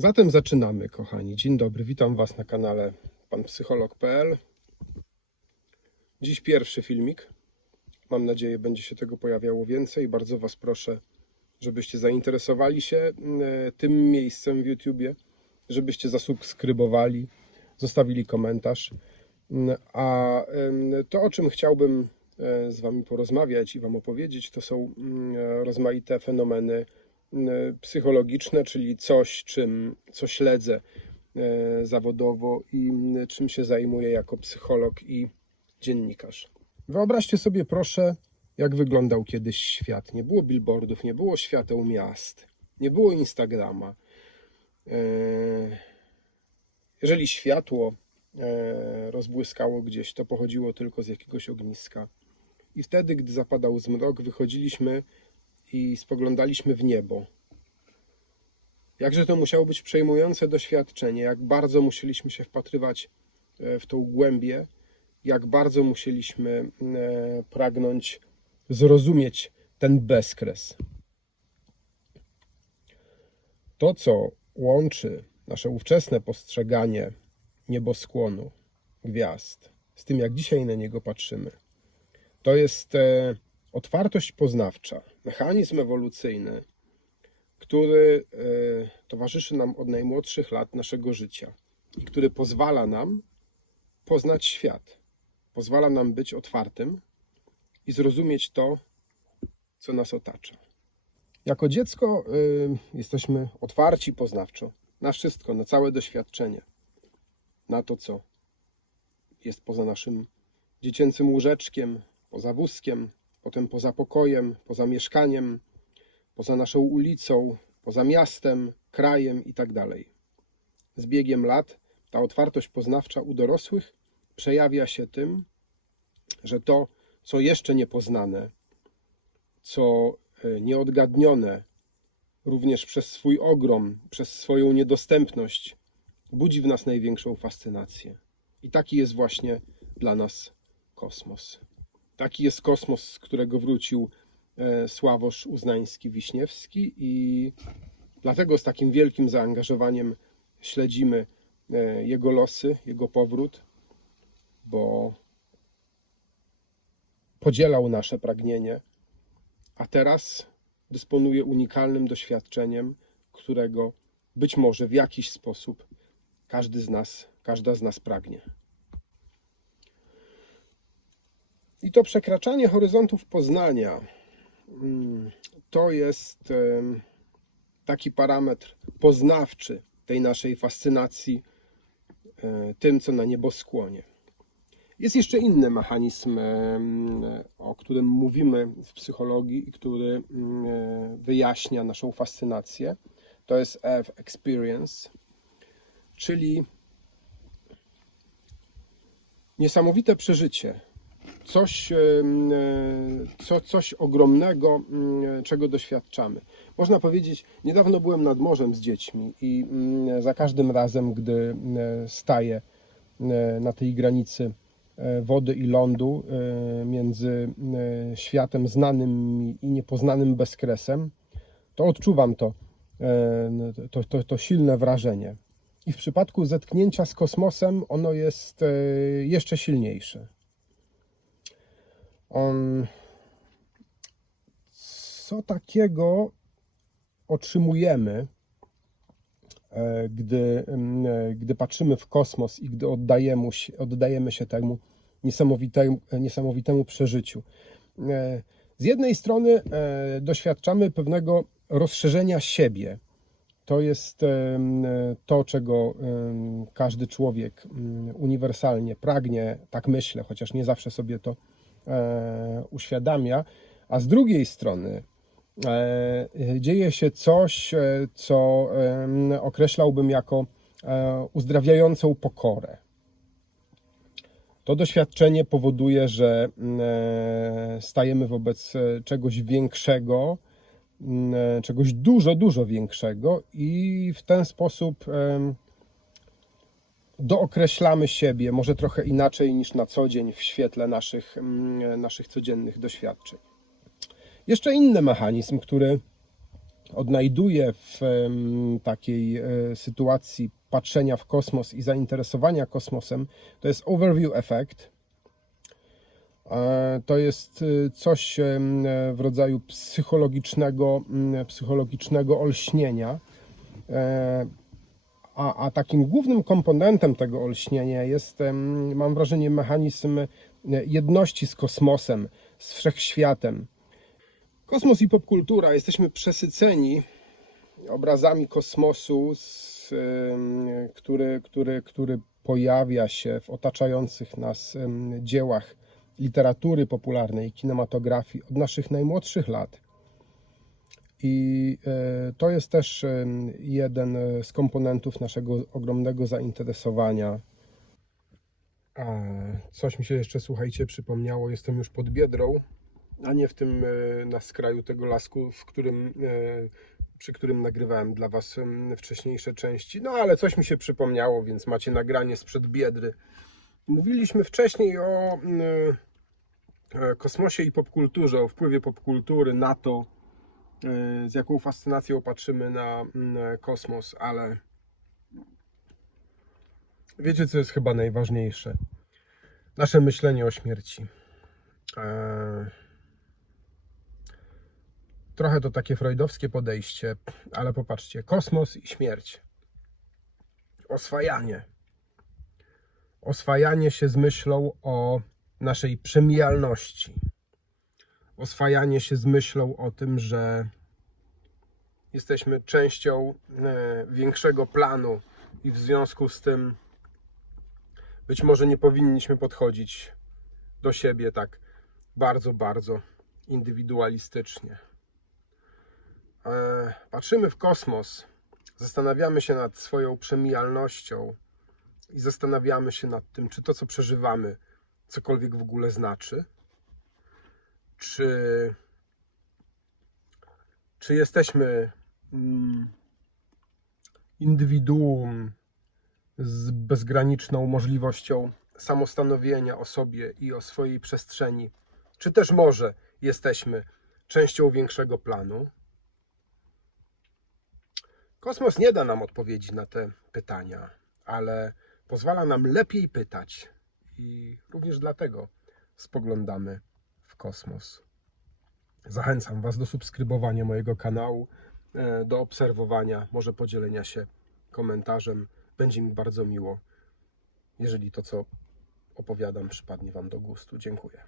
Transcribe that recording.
Zatem zaczynamy, kochani. Dzień dobry, witam Was na kanale panpsycholog.pl. Dziś pierwszy filmik. Mam nadzieję, będzie się tego pojawiało więcej. Bardzo Was proszę, żebyście zainteresowali się e, tym miejscem w YouTubie, żebyście zasubskrybowali, zostawili komentarz. Mm, A to, o czym chciałbym e, z Wami porozmawiać i Wam opowiedzieć, to są mm, e, rozmaite fenomeny mm, psychologiczne, czyli coś, czym, co śledzę e, zawodowo i czym się zajmuję jako psycholog i dziennikarz. Wyobraźcie sobie proszę, jak wyglądał kiedyś świat. Nie było billboardów, nie było świateł miast, nie było Instagrama. E, Jeżeli światło e, rozbłyskało gdzieś, to pochodziło tylko z jakiegoś ogniska. I wtedy, gdy zapadał zmrok, wychodziliśmy i spoglądaliśmy w niebo. Jakże to musiało być przejmujące doświadczenie, jak bardzo musieliśmy się wpatrywać e, w tą głębię, jak bardzo musieliśmy e, pragnąć zrozumieć ten bezkres. To, co łączy nasze ówczesne postrzeganie nieboskłonu, gwiazd, z tym, jak dzisiaj na niego patrzymy, to jest e, otwartość poznawcza, mechanizm ewolucyjny, który e, towarzyszy nam od najmłodszych lat naszego życia i który pozwala nam poznać świat, pozwala nam być otwartym i zrozumieć to, co nas otacza. Jako dziecko y, jesteśmy otwarci poznawczo na wszystko, na całe doświadczenie, na to, co jest poza naszym dziecięcym łóżeczkiem, poza wózkiem, potem poza pokojem, poza mieszkaniem, poza naszą ulicą, poza miastem, krajem itd. Z biegiem lat ta otwartość poznawcza u dorosłych przejawia się tym, że to, co jeszcze niepoznane, co e, nieodgadnione, również przez swój ogrom, przez swoją niedostępność, budzi w nas największą fascynację. I taki jest właśnie dla nas kosmos. Taki jest kosmos, z którego wrócił e, Sławosz Uznański-Wiśniewski i dlatego z takim wielkim zaangażowaniem śledzimy e, jego losy, jego powrót, bo podzielał nasze pragnienie, a teraz dysponuje unikalnym doświadczeniem, którego być może w jakiś sposób każdy z nas, każda z nas pragnie. I to przekraczanie horyzontów poznania mm, to jest taki parametr poznawczy tej naszej fascynacji e, tym, co na nieboskłonie. Jest jeszcze inny mechanizm, o którym mówimy w psychologii i który mm, e, wyjaśnia naszą fascynację. To jest EF Experience, czyli niesamowite przeżycie. Coś, e, co, coś ogromnego, mm, czego doświadczamy. Można powiedzieć, niedawno byłem nad morzem z dziećmi i mm, za każdym razem, gdy mm, staję e, na tej granicy e, wody i lądu e, między e, światem znanym i niepoznanym bezkresem, to odczuwam to, e, to, to, to silne wrażenie. I w przypadku zetknięcia z kosmosem ono jest e, jeszcze silniejsze. Co takiego otrzymujemy, e, gdy, e, gdy patrzymy w kosmos i gdy oddajemy się, oddajemy się temu niesamowitemu, niesamowitemu przeżyciu. E, Z jednej strony doświadczamy pewnego rozszerzenia siebie. To jest to, czego każdy człowiek uniwersalnie pragnie, tak myślę, chociaż nie zawsze sobie to uświadamia. A z drugiej strony e, dzieje się coś, e, co określałbym jako e, uzdrawiającą pokorę. To doświadczenie powoduje, że e, stajemy wobec e, czegoś większego, e, czegoś dużo, dużo większego i w ten sposób dookreślamy siebie, może trochę inaczej niż na co dzień w świetle naszych, mm, naszych codziennych doświadczeń. Jeszcze inny mechanizm, który odnajduję w takiej e, sytuacji patrzenia w kosmos i zainteresowania kosmosem, to jest overview effect. E, To jest e, coś w rodzaju psychologicznego, mm, psychologicznego olśnienia. A, a takim głównym komponentem tego olśnienia jest, mam wrażenie, mechanizm e, jedności z kosmosem, z wszechświatem. Kosmos i popkultura jesteśmy przesyceni obrazami kosmosu, z, który, który, który pojawia się w otaczających nas dziełach literatury popularnej, kinematografii od naszych najmłodszych lat. I e, to jest też em, jeden e, z komponentów naszego ogromnego zainteresowania. Coś mi się jeszcze, słuchajcie, przypomniało. Jestem już pod Biedrą, a nie w tym e, na skraju tego lasku, w którym, e, przy którym nagrywałem dla Was wcześniejsze części. No ale coś mi się przypomniało, więc macie nagranie sprzed Biedry. Mówiliśmy wcześniej o mm, e, kosmosie i popkulturze, o wpływie popkultury na to, e, z jaką fascynacją patrzymy na mm, kosmos, ale wiecie, co jest chyba najważniejsze? Nasze myślenie o śmierci. E, Trochę to takie freudowskie podejście, ale popatrzcie, kosmos i śmierć. Oswajanie. Oswajanie się z myślą o naszej przemijalności. Oswajanie się z myślą o tym, że jesteśmy częścią e, większego planu i w związku z tym być może nie powinniśmy podchodzić do siebie tak bardzo, bardzo indywidualistycznie. E, Patrzymy w kosmos, zastanawiamy się nad swoją przemijalnością i zastanawiamy się nad tym, czy to, co przeżywamy, cokolwiek w ogóle znaczy. Czy, czy jesteśmy mm, indywiduum z bezgraniczną możliwością samostanowienia o sobie i o swojej przestrzeni, czy też może jesteśmy częścią większego planu. Kosmos nie da nam odpowiedzi na te pytania, ale pozwala nam lepiej pytać i również dlatego spoglądamy w kosmos. Zachęcam Was do subskrybowania mojego kanału, e, do obserwowania, może podzielenia się komentarzem. Będzie mi bardzo miło, jeżeli to, co opowiadam, przypadnie Wam do gustu. Dziękuję.